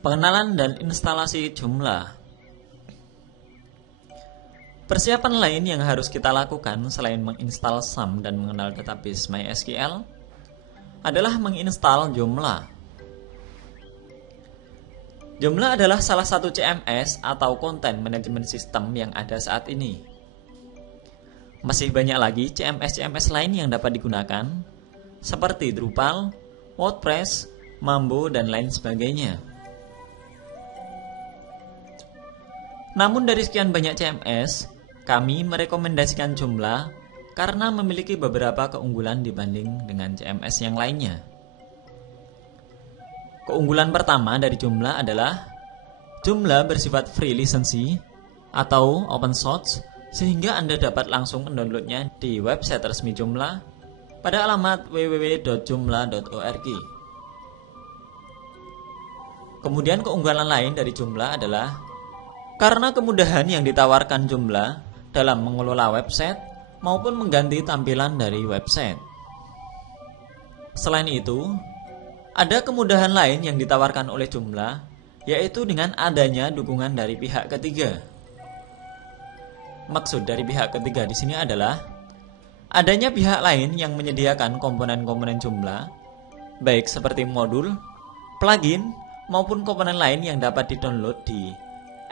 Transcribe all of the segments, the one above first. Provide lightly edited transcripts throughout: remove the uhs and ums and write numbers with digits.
Pengenalan dan instalasi Joomla. Persiapan lain yang harus kita lakukan selain menginstal SAM dan mengenal database MySQL adalah menginstal Joomla. Joomla adalah salah satu CMS atau Content Management System yang ada saat ini. Masih banyak lagi CMS lain yang dapat digunakan, seperti Drupal, WordPress, Mambo, dan lain sebagainya. Namun dari sekian banyak CMS, kami merekomendasikan Joomla karena memiliki beberapa keunggulan dibanding dengan CMS yang lainnya. Keunggulan pertama dari Joomla adalah Joomla bersifat free lisensi atau open source, sehingga Anda dapat langsung mendownloadnya di website resmi Joomla pada alamat www.joomla.org. Kemudian keunggulan lain dari Joomla adalah karena kemudahan yang ditawarkan Joomla dalam mengelola website maupun mengganti tampilan dari website. Selain itu, ada kemudahan lain yang ditawarkan oleh Joomla, yaitu dengan adanya dukungan dari pihak ketiga. Maksud dari pihak ketiga di sini adalah adanya pihak lain yang menyediakan komponen-komponen Joomla, baik seperti modul, plugin, maupun komponen lain yang dapat didownload di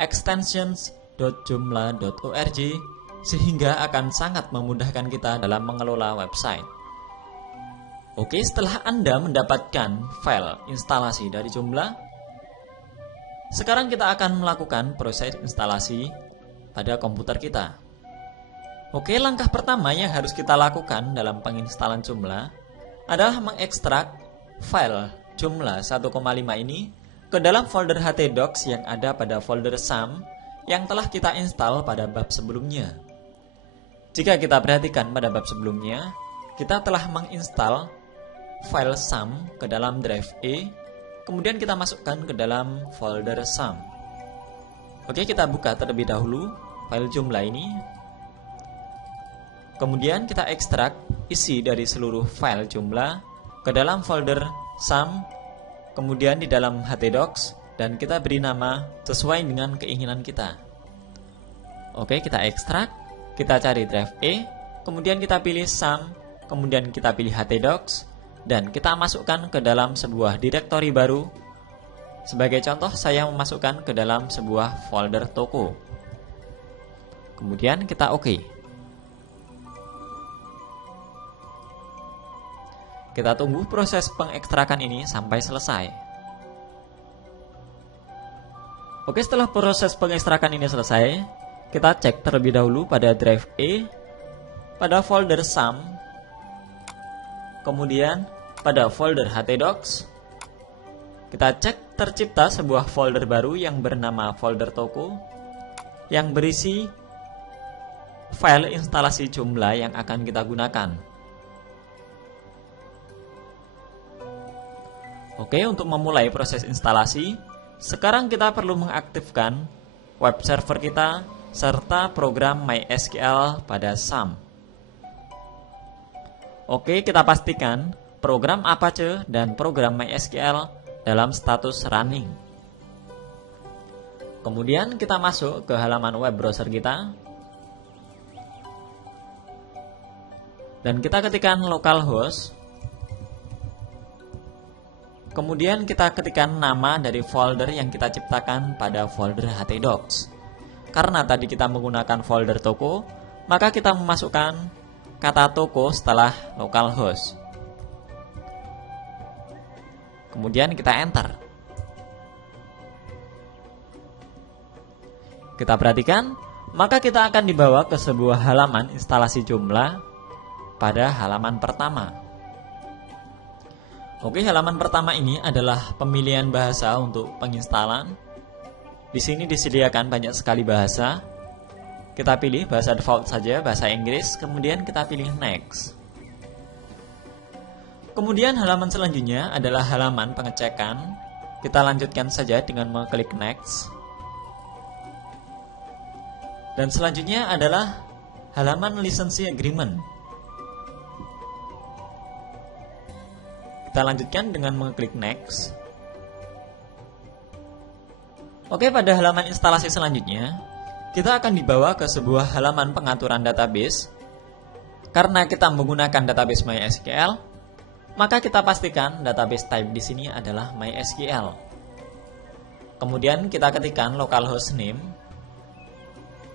extensions.joomla.org, sehingga akan sangat memudahkan kita dalam mengelola website. Oke, setelah Anda mendapatkan file instalasi dari Joomla, sekarang kita akan melakukan proses instalasi pada komputer kita. Oke, langkah pertama yang harus kita lakukan dalam penginstalan Joomla adalah mengekstrak file Joomla 1,5 ini ke dalam folder htdocs yang ada pada folder SAM yang telah kita install pada bab sebelumnya. Jika kita perhatikan pada bab sebelumnya, kita telah menginstal file SAM ke dalam drive E, kemudian kita masukkan ke dalam folder SAM. Oke, kita buka terlebih dahulu file Joomla ini. Kemudian kita ekstrak isi dari seluruh file Joomla ke dalam folder SAM, kemudian di dalam htdocs, dan kita beri nama sesuai dengan keinginan kita. Oke, kita ekstrak, kita cari drive E, kemudian kita pilih SAM, kemudian kita pilih htdocs, dan kita masukkan ke dalam sebuah direktori baru. Sebagai contoh, saya memasukkan ke dalam sebuah folder toko. Kemudian kita OK. Kita tunggu proses pengekstrakan ini sampai selesai. Oke, setelah proses pengekstrakan ini selesai, kita cek terlebih dahulu pada drive E, pada folder SAM, kemudian pada folder htdocs. Kita cek tercipta sebuah folder baru yang bernama folder toko, yang berisi file instalasi Joomla yang akan kita gunakan. Oke, untuk memulai proses instalasi, sekarang kita perlu mengaktifkan web server kita serta program MySQL pada SAM. Oke, kita pastikan program Apache dan program MySQL dalam status running. Kemudian kita masuk ke halaman web browser kita, dan kita ketikkan localhost. Kemudian kita ketikkan nama dari folder yang kita ciptakan pada folder htdocs. Karena tadi kita menggunakan folder toko, maka kita memasukkan kata toko setelah localhost. Kemudian kita enter. Kita perhatikan, maka kita akan dibawa ke sebuah halaman instalasi Joomla pada halaman pertama. Oke, halaman pertama ini adalah pemilihan bahasa untuk penginstalan. Di sini disediakan banyak sekali bahasa. Kita pilih bahasa default saja, bahasa Inggris, kemudian kita pilih next. Kemudian halaman selanjutnya adalah halaman pengecekan. Kita lanjutkan saja dengan mengklik next. Dan selanjutnya adalah halaman lisensi agreement. Kita lanjutkan dengan mengklik next. Oke, pada halaman instalasi selanjutnya, kita akan dibawa ke sebuah halaman pengaturan database. Karena kita menggunakan database MySQL, maka kita pastikan database type di sini adalah MySQL. Kemudian kita ketikkan localhost name,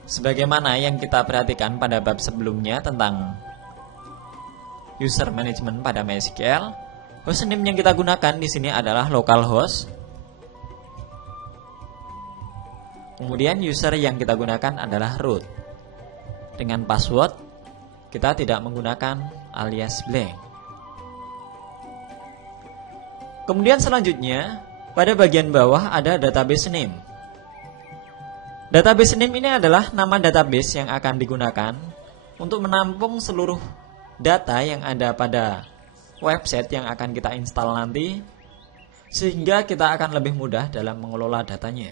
sebagaimana yang kita perhatikan pada bab sebelumnya tentang user management pada MySQL. Hostname yang kita gunakan di sini adalah localhost. Kemudian user yang kita gunakan adalah root. Dengan password, kita tidak menggunakan alias blank. Kemudian selanjutnya, pada bagian bawah ada database name. Database name ini adalah nama database yang akan digunakan untuk menampung seluruh data yang ada pada website yang akan kita install nanti, sehingga kita akan lebih mudah dalam mengelola datanya.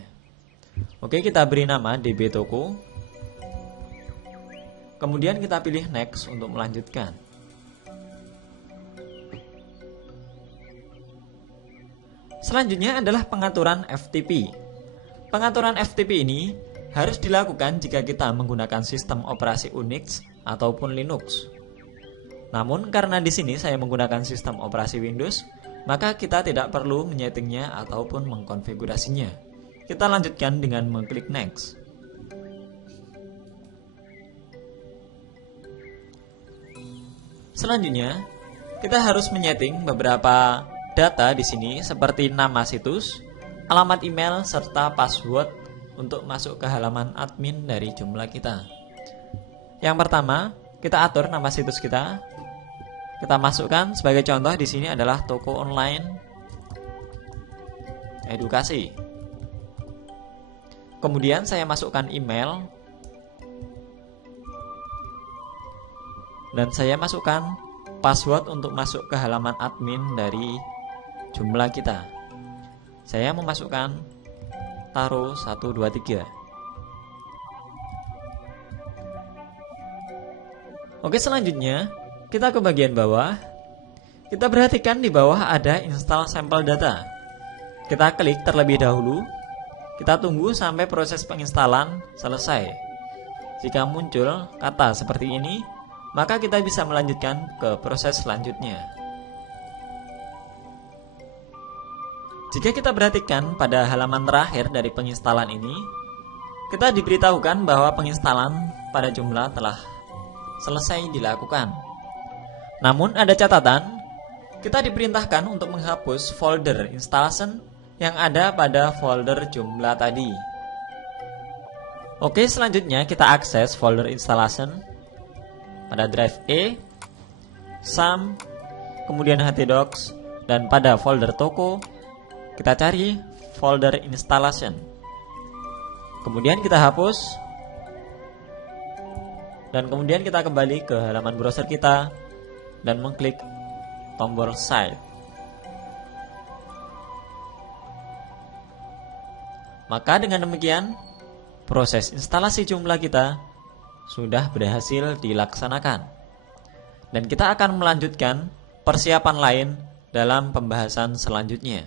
Oke, kita beri nama dbtoko. Kemudian kita pilih next untuk melanjutkan. Selanjutnya adalah pengaturan FTP. Pengaturan FTP ini harus dilakukan jika kita menggunakan sistem operasi Unix ataupun Linux. Namun karena di sini saya menggunakan sistem operasi Windows, maka kita tidak perlu menyetingnya ataupun mengkonfigurasinya. Kita lanjutkan dengan mengklik next. Selanjutnya, kita harus menyeting beberapa data di sini seperti nama situs, alamat email, serta password untuk masuk ke halaman admin dari Joomla kita. Yang pertama, kita atur nama situs kita. Kita masukkan sebagai contoh di sini adalah toko online edukasi. Kemudian saya masukkan email dan saya masukkan password untuk masuk ke halaman admin dari Joomla kita. Saya memasukkan taro 123. Oke, selanjutnya kita ke bagian bawah. Kita perhatikan di bawah ada install sampel data. Kita klik terlebih dahulu. Kita tunggu sampai proses penginstalan selesai. Jika muncul kata seperti ini, maka kita bisa melanjutkan ke proses selanjutnya. Jika kita perhatikan pada halaman terakhir dari penginstalan ini, kita diberitahukan bahwa penginstalan pada Joomla telah selesai dilakukan. Namun ada catatan, kita diperintahkan untuk menghapus folder installation yang ada pada folder Joomla tadi. Oke, selanjutnya kita akses folder installation pada drive E, SAM, kemudian htdocs, dan pada folder toko kita cari folder installation. Kemudian kita hapus, dan kemudian kita kembali ke halaman browser kita dan mengklik tombol site. Maka dengan demikian, proses instalasi Joomla kita sudah berhasil dilaksanakan. Dan kita akan melanjutkan persiapan lain dalam pembahasan selanjutnya.